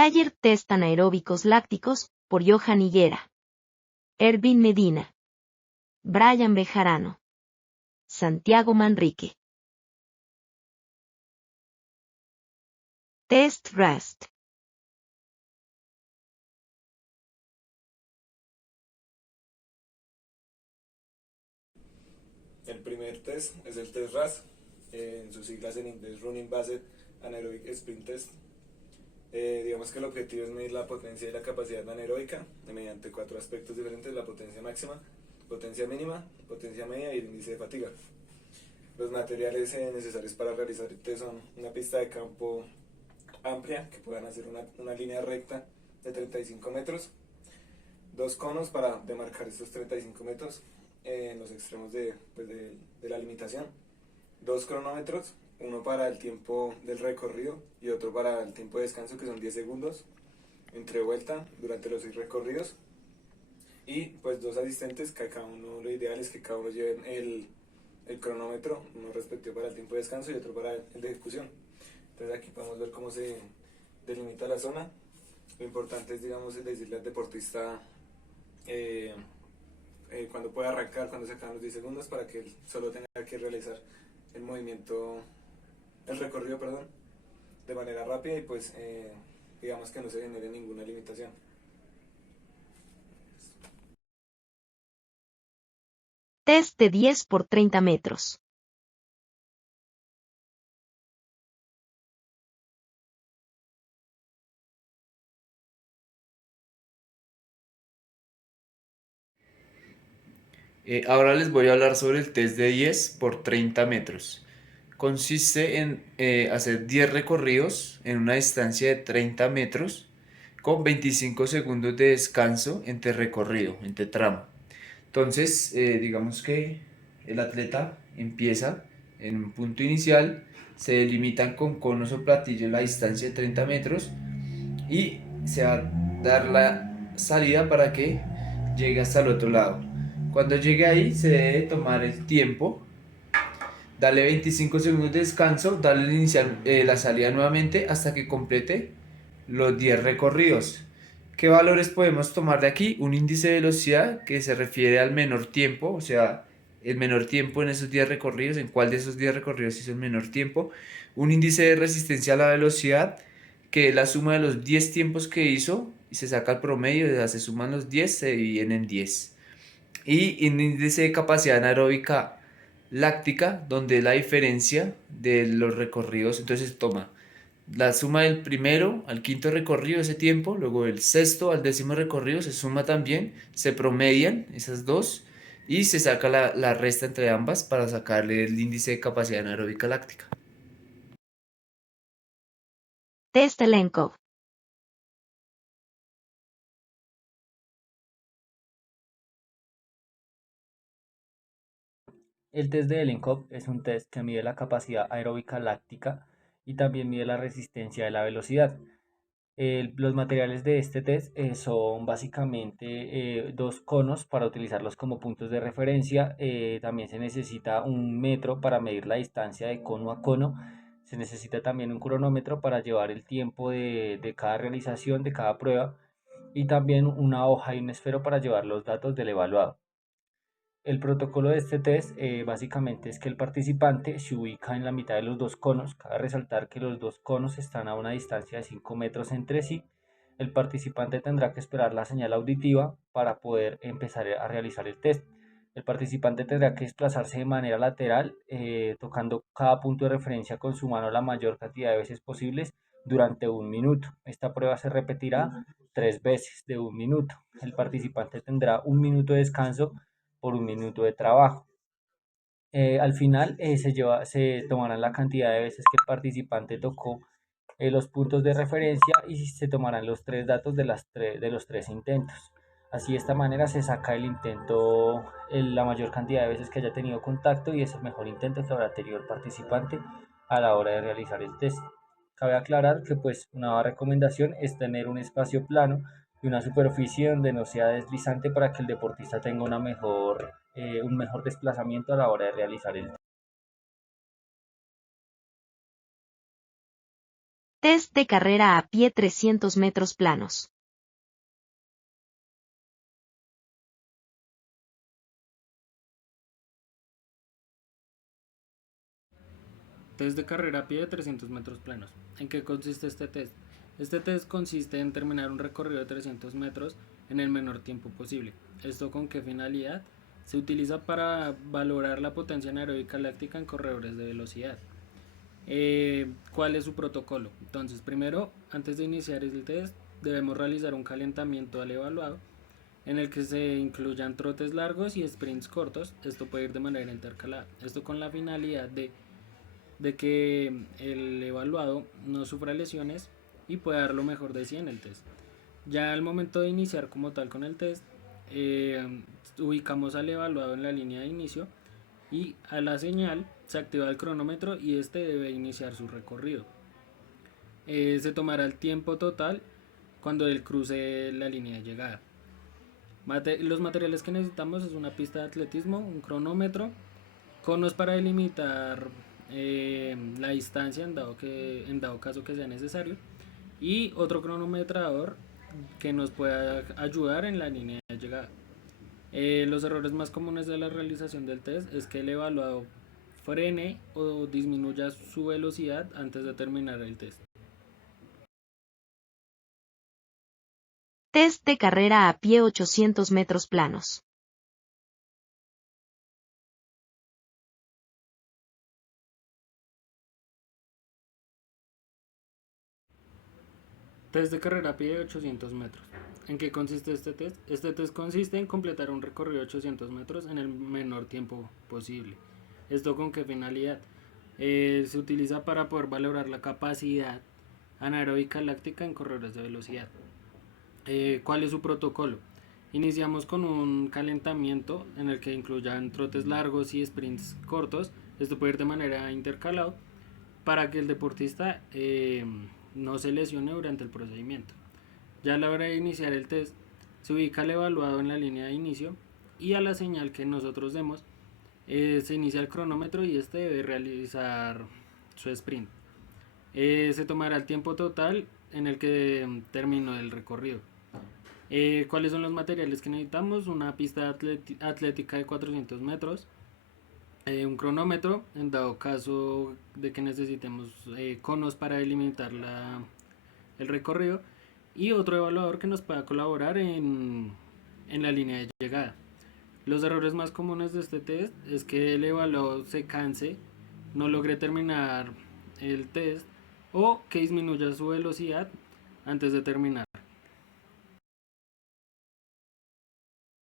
Taller Test Anaeróbicos Lácticos, por Johan Higuera. Ervin Medina. Brian Bejarano. Santiago Manrique. Test RAST. El primer test es el test RAS, en sus siglas en inglés Running Based Anaerobic Sprint Test. Digamos que el objetivo es medir la potencia y la capacidad anaeróbica mediante 4 aspectos diferentes: la potencia máxima, potencia mínima, potencia media y el índice de fatiga. Los materiales necesarios para realizar el test son una pista de campo amplia que puedan hacer una línea recta de 35 metros, 2 conos para demarcar estos 35 metros en los extremos de la limitación, 2 cronómetros, uno para el tiempo del recorrido y otro para el tiempo de descanso, que son 10 segundos entre vuelta durante los 6 recorridos, y pues 2 asistentes, que cada uno, lo ideal es que cada uno lleven el cronómetro, uno respectivo para el tiempo de descanso y otro para el de ejecución. Entonces aquí podemos ver cómo se delimita la zona. Lo importante es, digamos, es decirle al deportista cuando puede arrancar, cuando se acaban los 10 segundos, para que él solo tenga que realizar el movimiento, el recorrido, perdón, de manera rápida y pues digamos que no se genere ninguna limitación. Test de 10 por 30 metros. Ahora les voy a hablar sobre el test de 10 por 30 metros. Consiste en hacer 10 recorridos en una distancia de 30 metros con 25 segundos de descanso entre recorrido, entre tramo. Entonces, digamos que el atleta empieza en un punto inicial, se delimitan con conos o platillos la distancia de 30 metros y se va a dar la salida para que llegue hasta el otro lado. Cuando llegue ahí se debe tomar el tiempo, darle 25 segundos de descanso, darle la salida nuevamente hasta que complete los 10 recorridos. ¿Qué valores podemos tomar de aquí? Un índice de velocidad que se refiere al menor tiempo, o sea, el menor tiempo en esos 10 recorridos, en cuál de esos 10 recorridos hizo el menor tiempo. Un índice de resistencia a la velocidad, que es la suma de los 10 tiempos que hizo y se saca el promedio, se suman los 10, se dividen en 10. Y un índice de capacidad anaeróbica láctica, donde es la diferencia de los recorridos. Entonces toma la suma del primero al quinto recorrido, ese tiempo, luego del sexto al décimo recorrido se suma también, se promedian esas dos y se saca la resta entre ambas para sacarle el índice de capacidad anaeróbica láctica. Test Lenkov. El test de Ellenkopf es un test que mide la capacidad aeróbica láctica y también mide la resistencia de la velocidad. Los materiales de este test son básicamente 2 conos para utilizarlos como puntos de referencia. También se necesita un metro para medir la distancia de cono a cono. Se necesita también un cronómetro para llevar el tiempo de cada realización, de cada prueba. Y también una hoja y un esfero para llevar los datos del evaluado. El protocolo de este test básicamente es que el participante se ubica en la mitad de los 2 conos. Cabe resaltar que los 2 conos están a una distancia de 5 metros entre sí. El participante tendrá que esperar la señal auditiva para poder empezar a realizar el test. El participante tendrá que desplazarse de manera lateral, tocando cada punto de referencia con su mano la mayor cantidad de veces posibles durante 1 minuto. Esta prueba se repetirá 3 veces de 1 minuto. El participante tendrá 1 minuto de descanso por 1 minuto de trabajo. Al final se tomarán la cantidad de veces que el participante tocó los puntos de referencia y se tomarán los 3 datos de los 3 intentos. Así, de esta manera se saca el intento, la mayor cantidad de veces que haya tenido contacto, y es el mejor intento que habrá tenido el participante a la hora de realizar el test. Cabe aclarar que pues una recomendación es tener un espacio plano y una superficie donde no sea deslizante para que el deportista tenga un mejor desplazamiento a la hora de realizar el test. Test de carrera a pie 300 metros planos. Test de carrera a pie de 300 metros planos. ¿En qué consiste este test? Este test consiste en terminar un recorrido de 300 metros en el menor tiempo posible. ¿Esto con qué finalidad? Se utiliza para valorar la potencia anaeróbica láctica en corredores de velocidad. ¿Cuál es su protocolo? Entonces, primero, antes de iniciar el test, debemos realizar un calentamiento al evaluado en el que se incluyan trotes largos y sprints cortos. Esto puede ir de manera intercalada. Esto con la finalidad de que el evaluado no sufra lesiones y pueda dar lo mejor de sí en el test. Ya al momento de iniciar como tal con el test, ubicamos al evaluado en la línea de inicio y a la señal se activa el cronómetro y este debe iniciar su recorrido. Se tomará el tiempo total cuando él cruce la línea de llegada. Los materiales que necesitamos es una pista de atletismo, un cronómetro, conos para delimitar la distancia en dado caso que sea necesario, y otro cronometrador que nos pueda ayudar en la línea de llegada. Los errores más comunes de la realización del test es que el evaluado frene o disminuya su velocidad antes de terminar el test. Test de carrera a pie 800 metros planos. Test de carrera a pie de 800 metros. ¿En qué consiste este test? Este test consiste en completar un recorrido de 800 metros en el menor tiempo posible. ¿Esto con qué finalidad? Se utiliza para poder valorar la capacidad anaeróbica láctica en corredores de velocidad. ¿Cuál es su protocolo? Iniciamos con un calentamiento en el que incluyan trotes largos y sprints cortos. Esto puede ir de manera intercalado para que el deportista no se lesione durante el procedimiento. Ya a la hora de iniciar el test, se ubica el evaluado en la línea de inicio y a la señal que nosotros demos se inicia el cronómetro y este debe realizar su sprint. Se tomará el tiempo total en el que terminó el recorrido. ¿Cuáles son los materiales que necesitamos? Una pista atlética de 400 metros, un cronómetro en dado caso de que necesitemos conos para delimitar el recorrido, y otro evaluador que nos pueda colaborar en la línea de llegada. Los errores más comunes de este test es que el evaluador se canse, no logre terminar el test o que disminuya su velocidad antes de terminar.